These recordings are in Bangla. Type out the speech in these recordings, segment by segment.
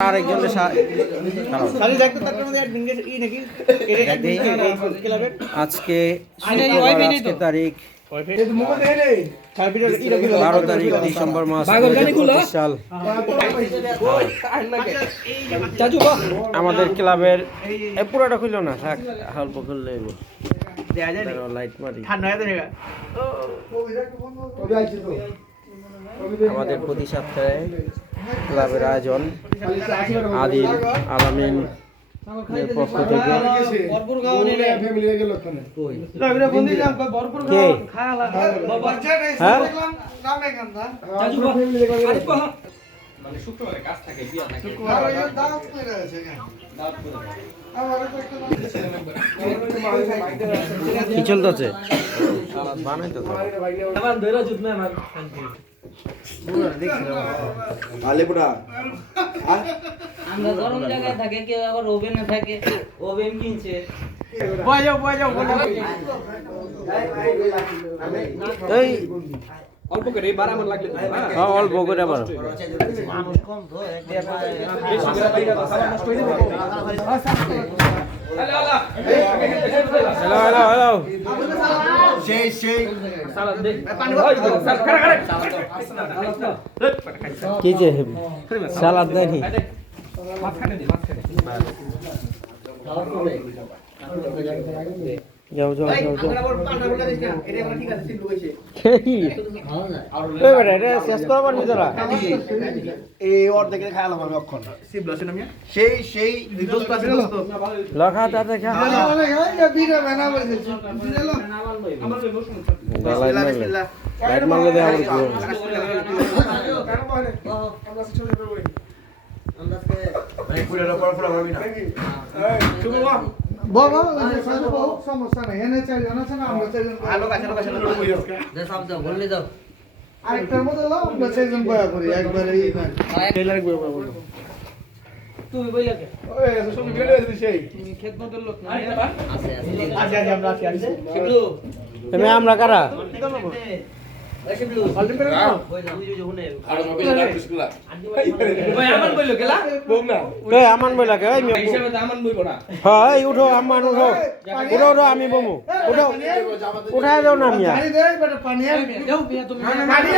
আরেকজনের আজকে তারিখ 12 তারিখ ডিসেম্বর মাস 2025 সাল। আমাদের ক্লাবের পুরোটা খুলল না, থাক অল্প খুললে লাইট মারি। আমাদের প্রতি সপ্তাহে ক্লাবের আয়োজন আদিল আলামিন পক্ষ থেকে কি চলতেছে বানাইতে আমরা গরম জায়গায় থাকে, কেউ আবার ওভেনে থাকে, ওভেন কিনছে। অল্প করে বাড়াবার লাগলে অল্প করে আবার মানুষ কম তো হ্যালো হ্যালো কি যে সালাদ দেয়নি যাও যাও যাও শেষ করা পারবি তোরা এই অর্ধেকের খায়াল আমার অক্ষণ সেই লখা তাতে খা লাইট মারলে দে সমস্যা নাই এনে চাইজন আছে না আমরা চাইজন বললে দাও আরেকটার মধ্যে আমরা চাইজন বয়া করি একবারে তুমি বইলা কে ওই সব ভিডিও আছে সেই খেদমতের লোক না আছে আচ্ছা আমরা আছি শিবলু তুমি আমরা কারা শিবলু বইলা বুঝো যখন আর মোবাইল রাখছিস গুলা ওই আমান বইলো কেলা বম না এই আমান বইলা কে এই হিসাবে তো আমান বইবো না হ্যাঁ এই উঠো আমান উঠো উঠো আমি বমু উঠো উঠায় দাও না মিয়া পানি দে বেটা পানি দাও বিয়া তুমি পানি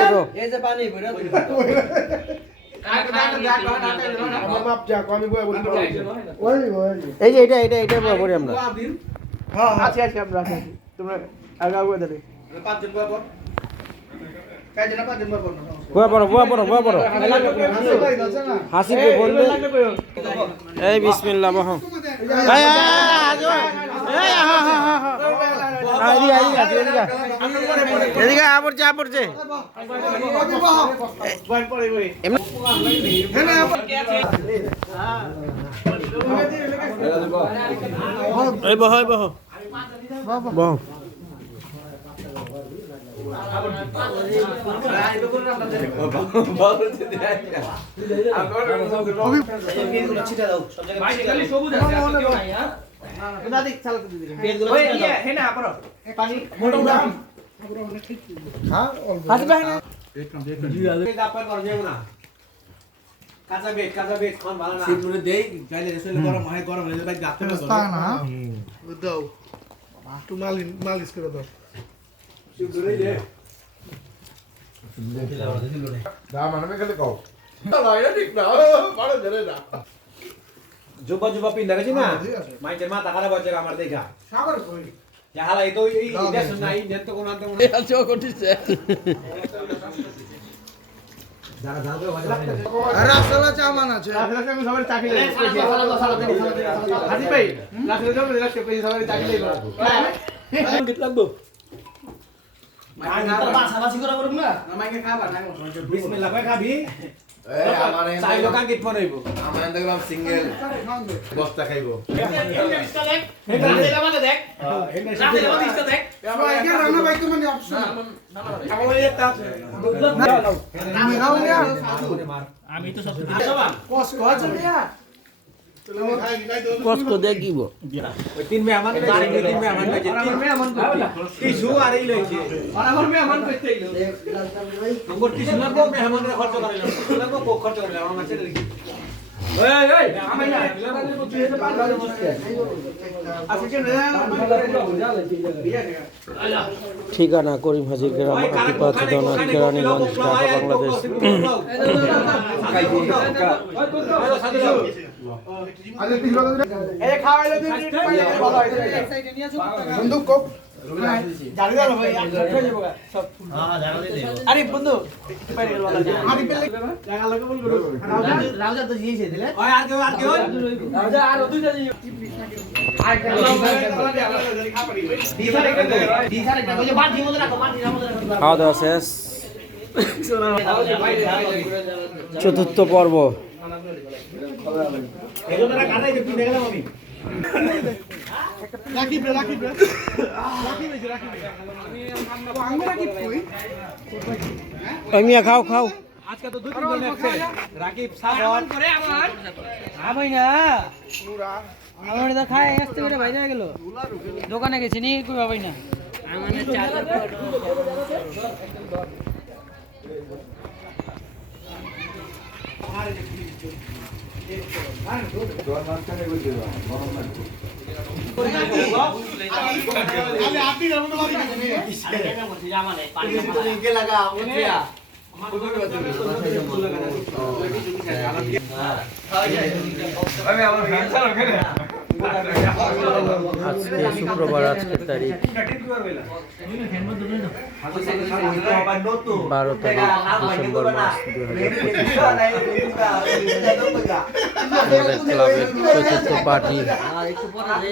এই যে পানি বইরা আমার মাপ যা আমি বয়া বলি ওই এই যে এটা বলি আমরা হ্যাঁ আছি আমরা আছি তোমরা আগে দেবে পাঁচজন বয়া পর কাজনা পাঁচজন বয়া পর বুয়া পড়ো হাসিবে বলবে এই বিসমিল্লাহ বহ এই এদিকে পড়ছে এই বহ বহ কাঁচা বেট খান ভালো না শীতরে দেই গাইলে রেসলে গরম হয় গরম হলে ভাই গাতে না দাও একটু মালিশ করে দাও শীতরে দে দা মানে খালি কও দাও এটা ঠিক না বড় ধরে না জুবা পিন দেখেছি না মাইকের মাথা খারাপ হচ্ছে আমার দেখা সাগর কই যাহালা এই তো এই দেশ নাই নেন তো কোন আনতে মনে আছে করতেছে যারা জানবে রাসলা চামান আছে রাসলা চামান সবাই চাকরি দেয় হাজি ভাই রাসলা চামান রাসলা পেয়ে সবাই চাকরি দেয় কত লাগবে মাইকে বাছাবাছি করা করব না মাইকে খাবা না বিসমিল্লাহ কই খাবি এই আমারে চাই লোকান গিট ফোনাইবো আমরা দেখলাম সিঙ্গেল বস্তা খাইবো আমি তো সব কষ্ট দেখিব ওই তিন মেহমান টিসু আর এই লইছে আমার মেহমান কইতে আইলো আমার টিসু না মেহমানরা খরচ করাইলাম টিসু না খরচ করাইলাম আমার ছেলে দেখি ঠিকানা করিম হাজি গ্রাম আতিপাত থানা কেরানীগঞ্জ ঢাকা বাংলাদেশ। আরে বন্ধু রাউজা তো দিয়েছে দিলে আর কেউ রাউজা আর দুইটা খাওয়া দাওয়া শেষ, চতুর্থ পর্ব। মিয়া খাও খাও। আজকে তো দুই তিন জন আছে রাকিব সাগর করে আমার ভাই না আমার তো খায় আসতে করে বাইরে গেল দোকানে গেছি নি কই ভাই না আমানে চার্জার আজকে শুক্রবার, আজকের তারিখ 12 তারিখ ডিসেম্বর মাস 2025। ক্লাবের চতুর্থ পার্টি খাওয়ার আগে